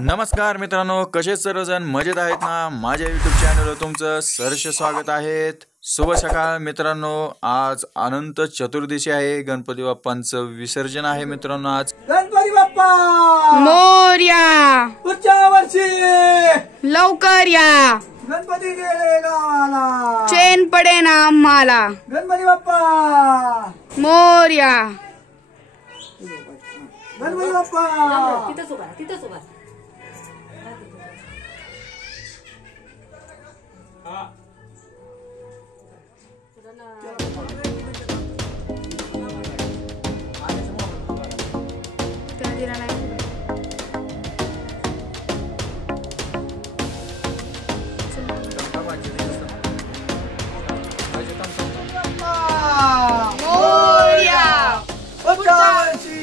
नमस्कार मित्रांनो, कसे सर्वजण मजेत आहेत ना? माझ्या यूट्यूब चॅनलवर तुमचं सहर्ष स्वागत आहे। शुभ सकाळ मित्रांनो, आज अनंत चतुर्दशी आहे। गणपती बाप्पांचं विसर्जन आहे मित्रांनो। आज गणपती बाप्पा मोरया, पुढच्या वर्षी लवकर या, गणपती गेले गावाला, चैन पडे ना आम्हाला। गणपती बाप्पा मोरया, गणपती बाप्पा तिथंच उभा मोरया, पुढच्या वर्षी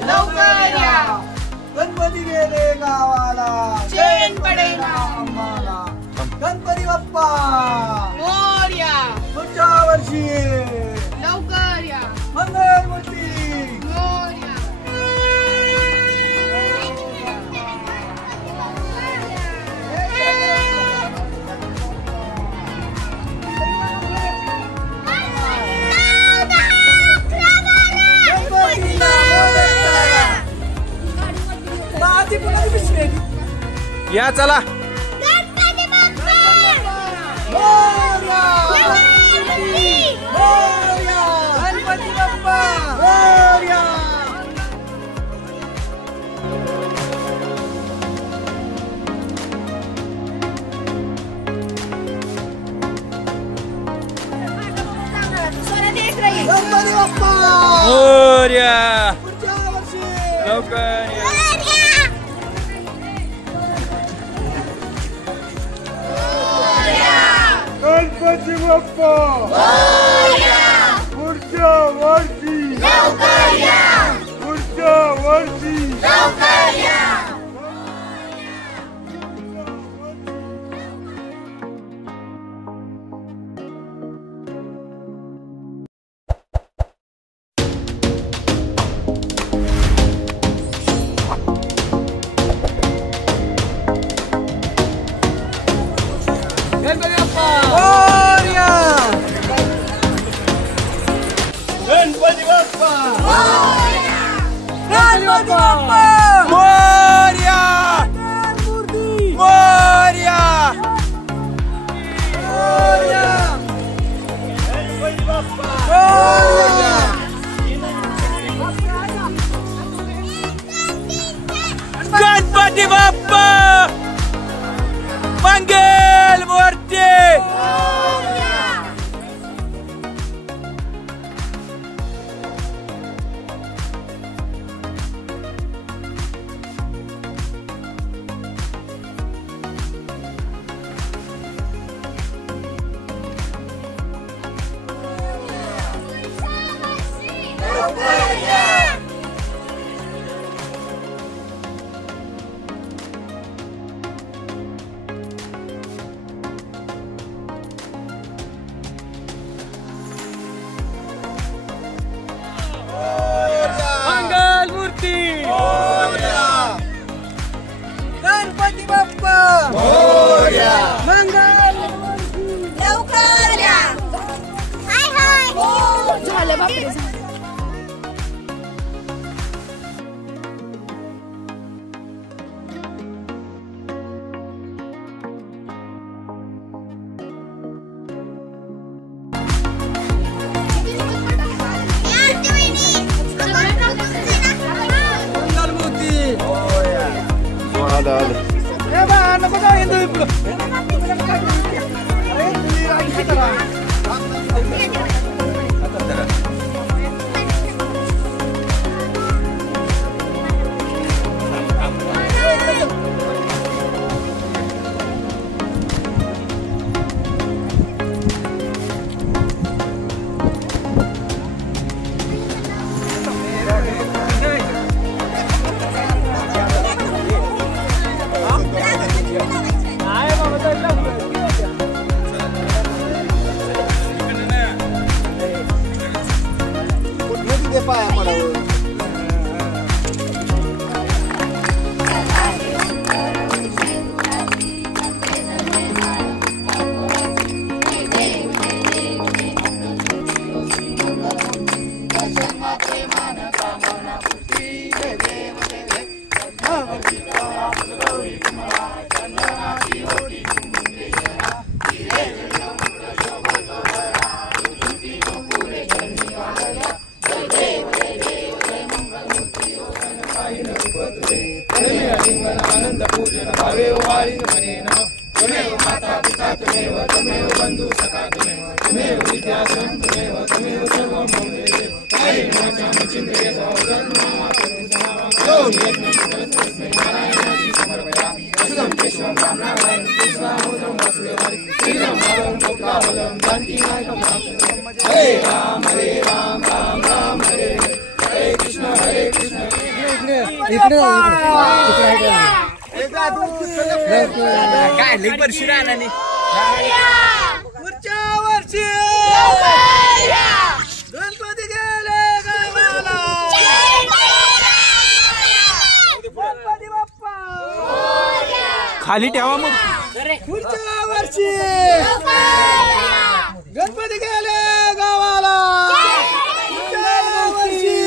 लवकर या, गणपती गेले गावाला, चैन पडे ना आम्हाला। गणपती बाप्पा मोरया, पुढच्या वर्षी लवकर या, मंगलमूर्ती मोरया। या चला। गणपती बाप्पा मोरया। गणपती बाप्पा मोरया, पुढच्या वर्षी लवकर या। गणपती बाप्पा पुढच्या वर्षी पुढच्या वर्षी गणपती बाप्पा मोरया। गणपती बाप्पा गणपती बाप्पा मोरया, मूर्ती मोरया, मोरया। गणपती बाप्पा मोरया। गणपती बाप्पा मंगल मूर्ती। मंगल मूर्ती। गणपती बाप्पा मंगल लवकर या, हाय हाय झालं बापरे। नाही बाबा आनंद पूजन भावे वाळी म्हणे नमः त्वमेव माता पिता त्वमेव त्वमेव बंधु सखा त्वमेव विद्या त्वमेव त्वमेव सर्वं मम देव हरे नमः चिंतये सौधर्म यो यज्ञ सकलस्मै नारायणाय समर्पयामि सुदं केशवं रामनारायण कृष्णामोदं वासुदेवाय श्रीराम बालं गोपालं जानकी नायकं हरे राम राम राम हरे हरे कृष्ण इकडे काय लेबर शिराने पुढच्या वर्षी गणपती गेले गावाला गणपती बाप्पा खाली ठेवा मग. पुढच्या वर्षी गणपती गेले गावाला पुढच्या वर्षी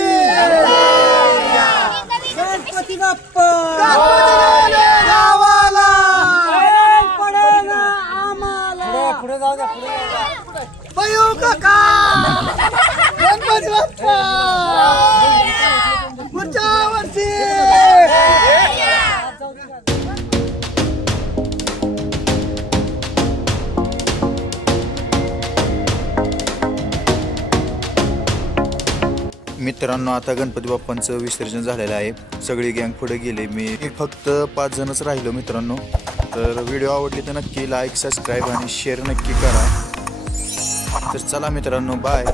गणपती बाप्पा गावाला पडे ना आम्हाला पुढे जाऊ द्या पयू काका गणपती बाप्पा पुढच्या वर्षी मित्रांनो, आता गणपती बाप्पांचं विसर्जन झालेलं आहे. सगळी गँग पुढे गेले. मी फक्त 5 जणच राहिलो मित्रांनो. तर व्हिडिओ आवडली तर नक्की लाईक, सबस्क्राईब आणि शेअर नक्की करा. तर चला मित्रांनो, बाय.